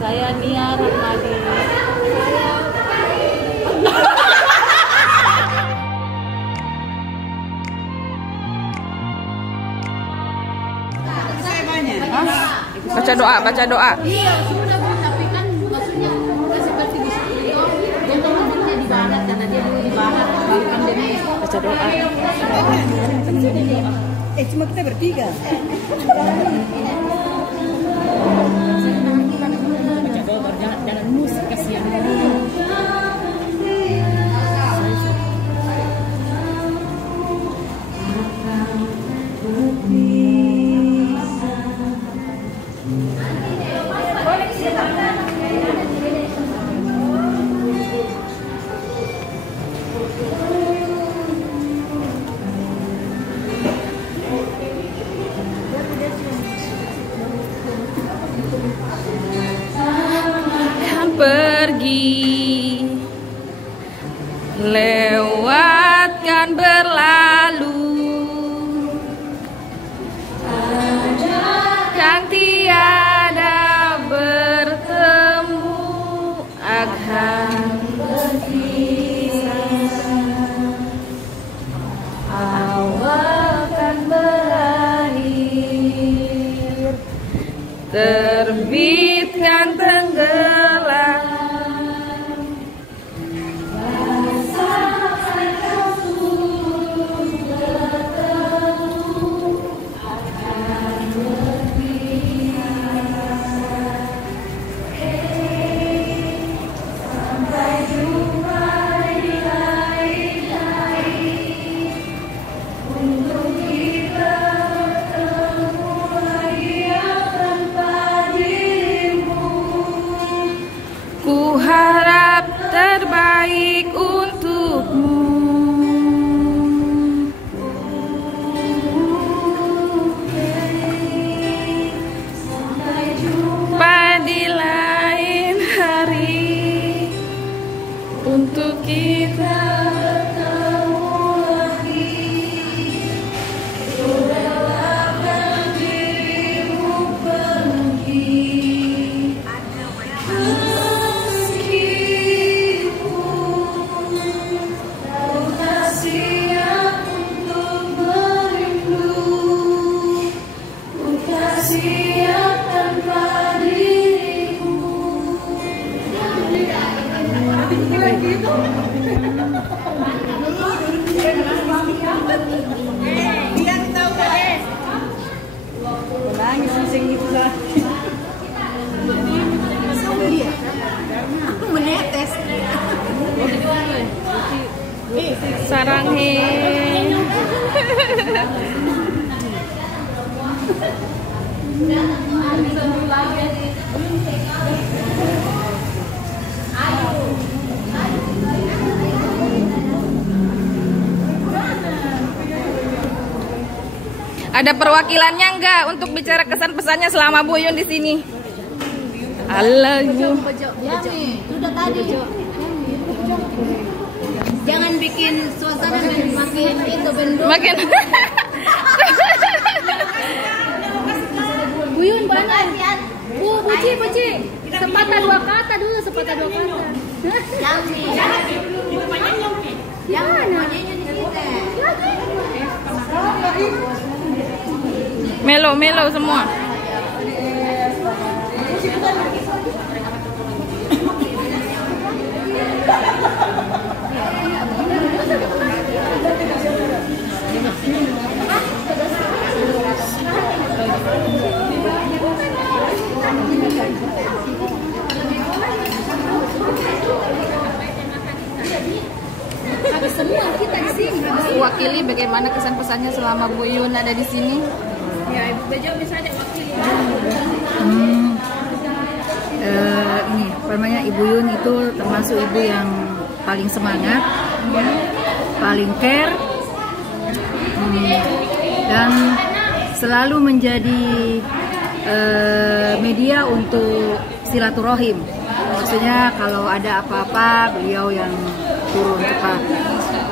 Saya Nia Rahmadi. Baca doa, baca doa. Iya, sudah Bu, tapi kan maksudnya seperti di situ contohnya di Barat karena dia dulu di Barat baru pandemi. Baca doa. Cuma kita bertiga. Baca doa berjalan musik kasihan. Pergi lewatkan berlalu kan tiada bertemu akan berpisah awal kan berakhir terbitkan tenggelam harap terbaik untukmu. Sampai jumpa di lain hari untuk kita bertemu lagi. Relakan dirimu pergi. Biar tahu kan? Nangis sing itu lah. Aku menetes. Sarang he. Ada perwakilannya enggak untuk bicara kesan pesannya selama Bu Yun di sini? Allah you. Sudah tadi. Jangan bikin suasana makin itu bentuk. Makin Buyun banyak. Puji. Sepatah dua kata dulu, sepatah dua kata. Yang mana? melo semua. Habis semua kita di sini. Wakili bagaimana kesan pesannya selama Bu Yun ada di sini? Ya, Ibu Bejo bisa ada wakili. Ini namanya Ibu Yun itu termasuk ibu yang paling semangat, paling care, dan selalu menjadi media untuk silaturahim. Maksudnya kalau ada apa-apa beliau yang turun cepat.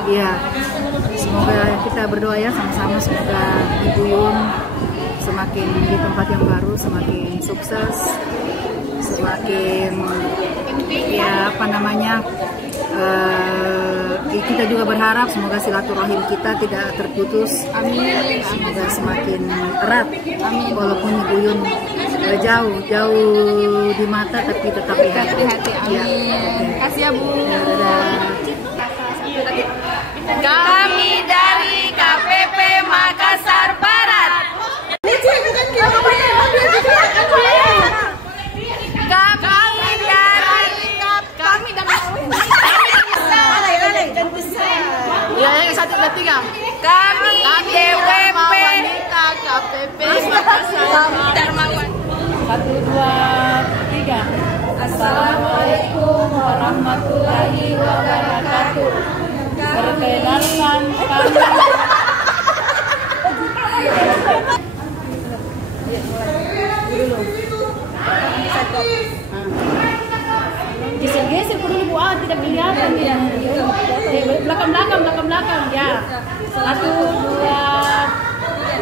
Ya, semoga kita berdoa ya sama-sama, semoga Ibu Yun semakin di tempat yang baru semakin sukses, semakin ya apa namanya, kita juga berharap semoga silaturahim kita tidak terputus. Amin. Semoga semakin erat. Amin. Walaupun Buyun jauh di mata tapi tetap di hati. Amin. Ya. Kasih ya Bu. Ya, dadah. Kami dari KPP Makassar Barat. Ya, yang 1, 2, 3. Kami DWP Wanita KPP Darmawan. 1, 2, 3. Assalamualaikum warahmatullahi wabarakatuh. Perkenalkan kami. Geser-geser dulu Bu, tidak kelihatan ya. Belakang ya. 1, 2,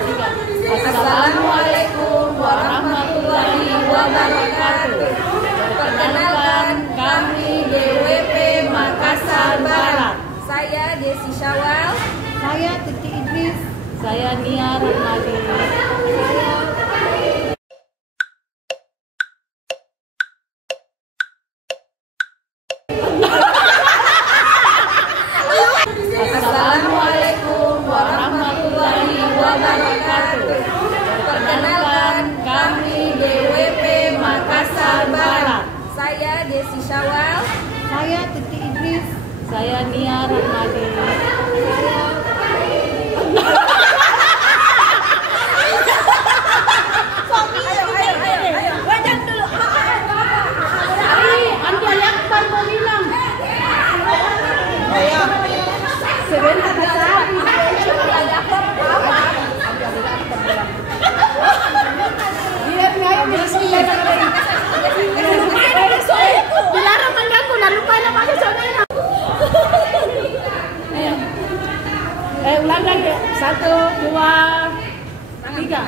3. Assalamualaikum warahmatullahi wabarakatuh. Perkenalkan kami DWP Makassar Barat. Saya Desi Syawal. Saya Tuti Idris. Saya Nia Rahmadi. Assalamualaikum warahmatullahi wabarakatuh. Perkenalkan kami DWP Makassar Barat. Saya Desi Syawal. Saya Tuti Idris. Saya Nia Rahmadi. Wajah dulu. Andi Ayakbar mau bilang. Sebentar dilarang mengganggu dan lupa nama saudara. Ulang lagi. 1, 2, 3.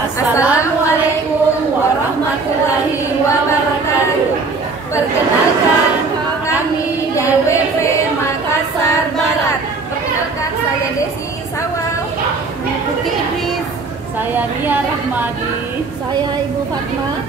Assalamualaikum warahmatullahi wabarakatuh. Perkenalkan kami DWP Makassar Barat. Perkenalkan saya Desi Syawal. Tuti Idris. Saya Nia Rahmadi. Saya Ibu Fatma.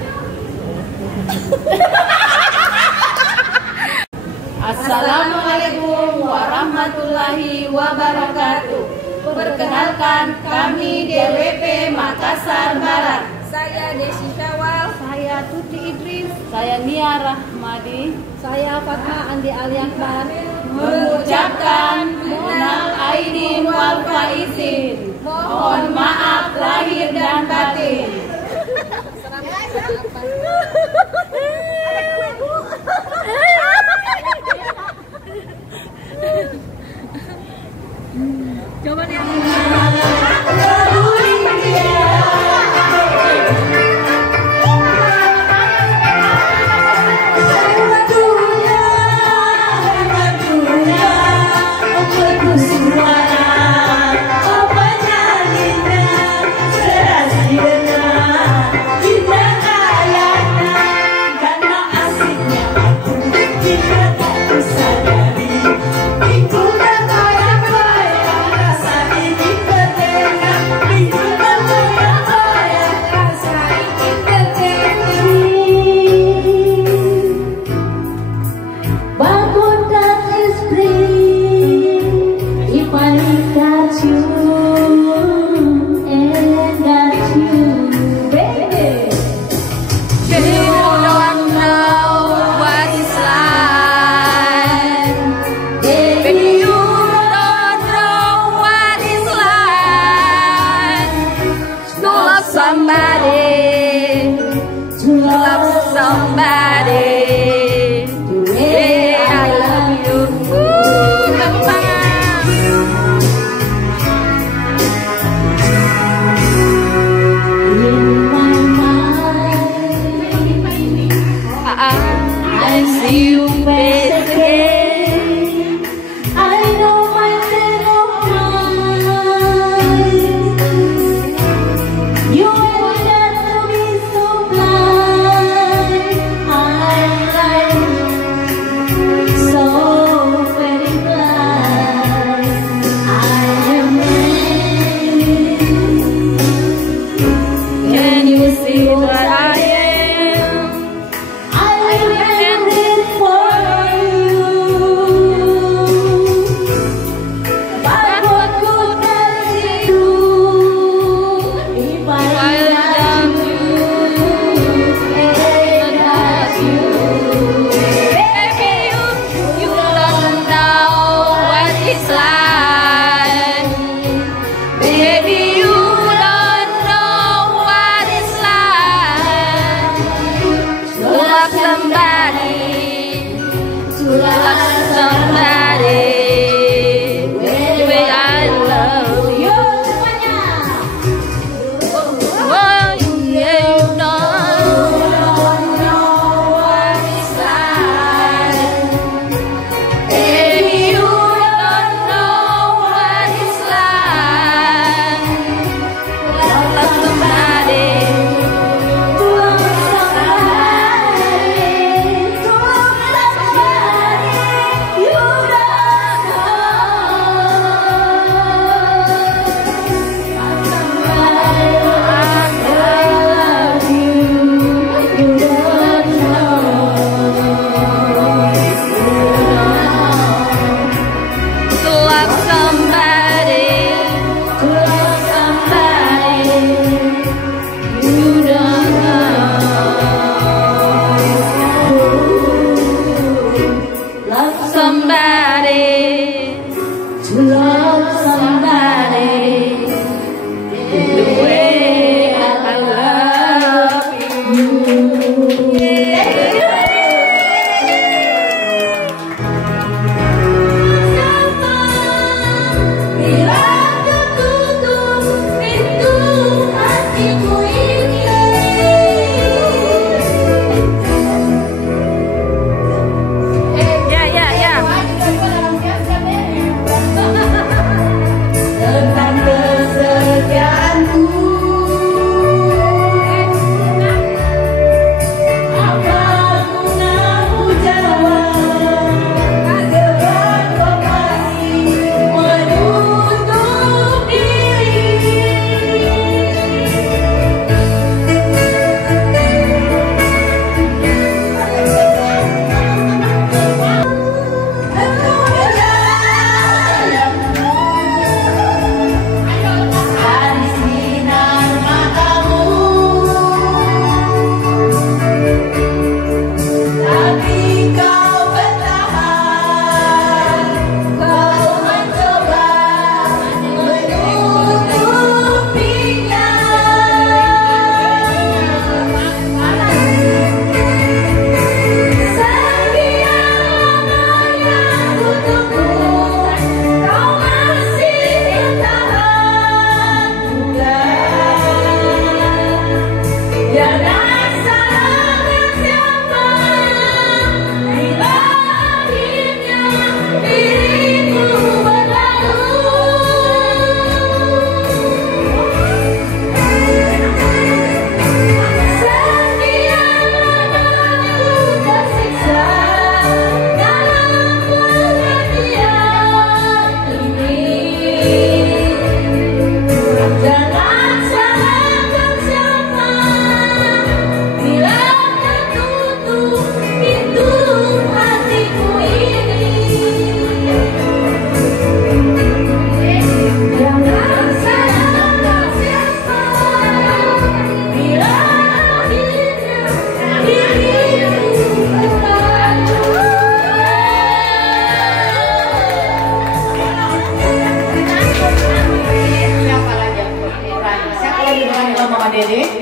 Assalamualaikum warahmatullahi wabarakatuh. Perkenalkan kami DWP Makassar Barat. Saya Desi Syawal. Saya Tuti Idris. Saya Nia Rahmadi. Saya Fatma Andi Aliakbar. Mengucapkan minal aidin wal faizin. Mohon maaf lahir dan batin. Coba nih. Dede.